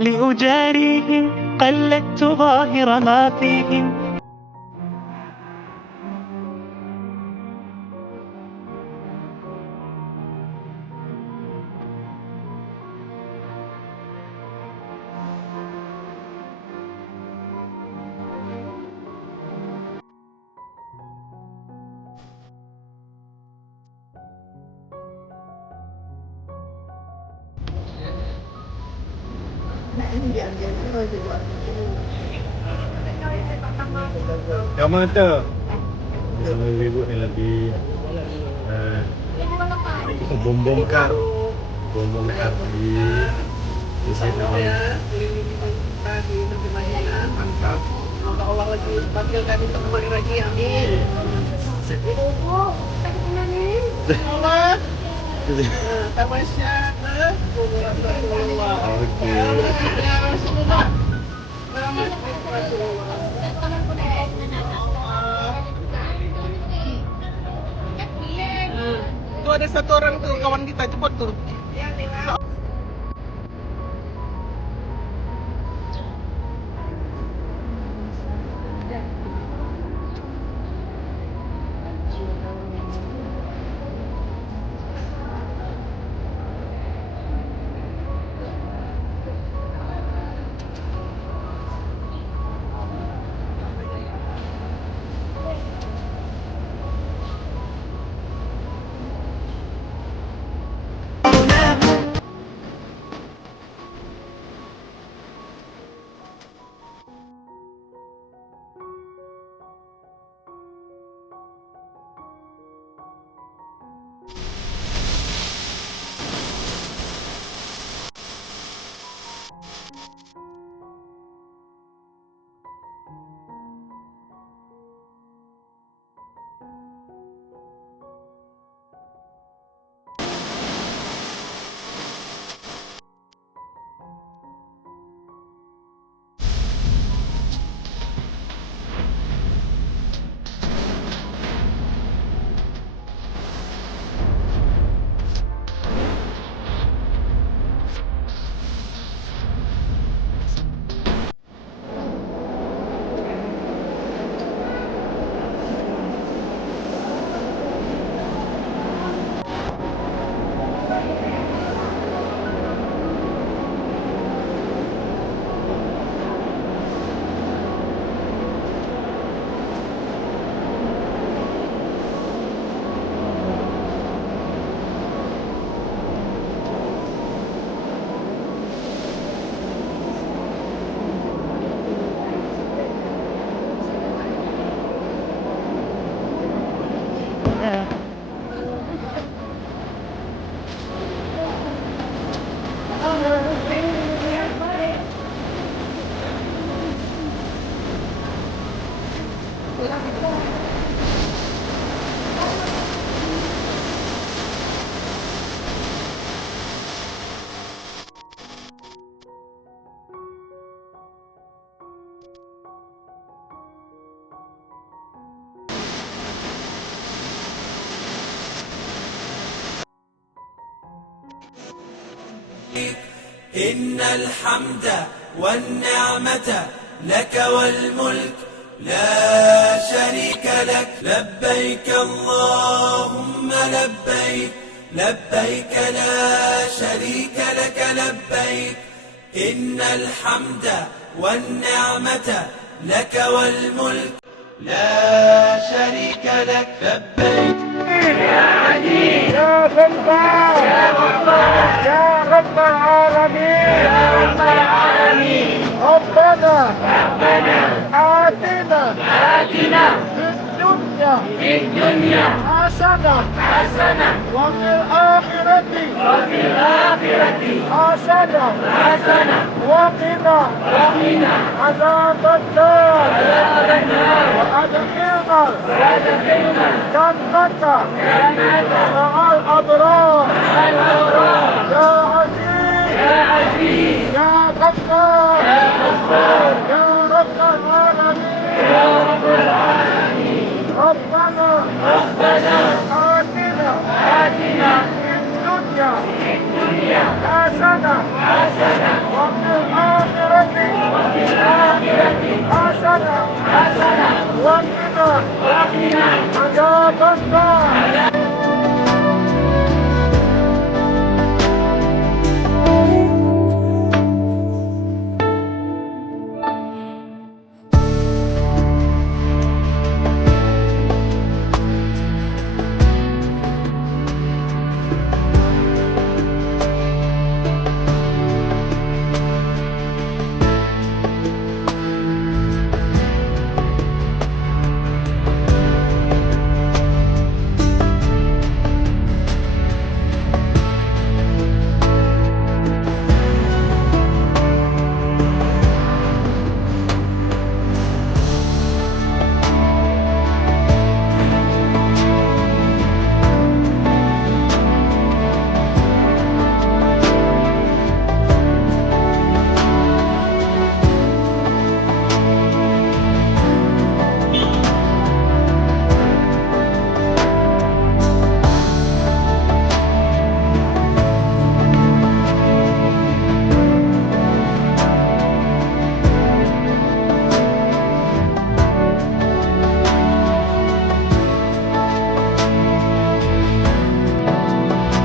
لأجاريهم قلدت ظاهر ما فيهم. Yang mana tu? Yang ribut ni lebih bom-bom kar di sini. Mantap. Allah lagi panggil kami tempat lagi, amin. Allah. Tamasya. Tuh ada satu orang tuh kawan kita, cepat tuh. إن الحمد والنعمة لك والملك لا شريك لك لبيك اللهم لبيك لبيك لا شريك لك لبيك إن الحمد والنعمة لك والملك لا شريك لك لبيك يا عزيز يا غفار يا غفار يا رب العالمين يا رب العالمين ربنا آتنا في الدنيا حسنة وفي الآخرة حسنة وقنا عذاب النار وأدخلنا جنة مع الأبرار يا عزيز يا غفار يا رب العالمين ربنا آتنا في الدنيا حسنة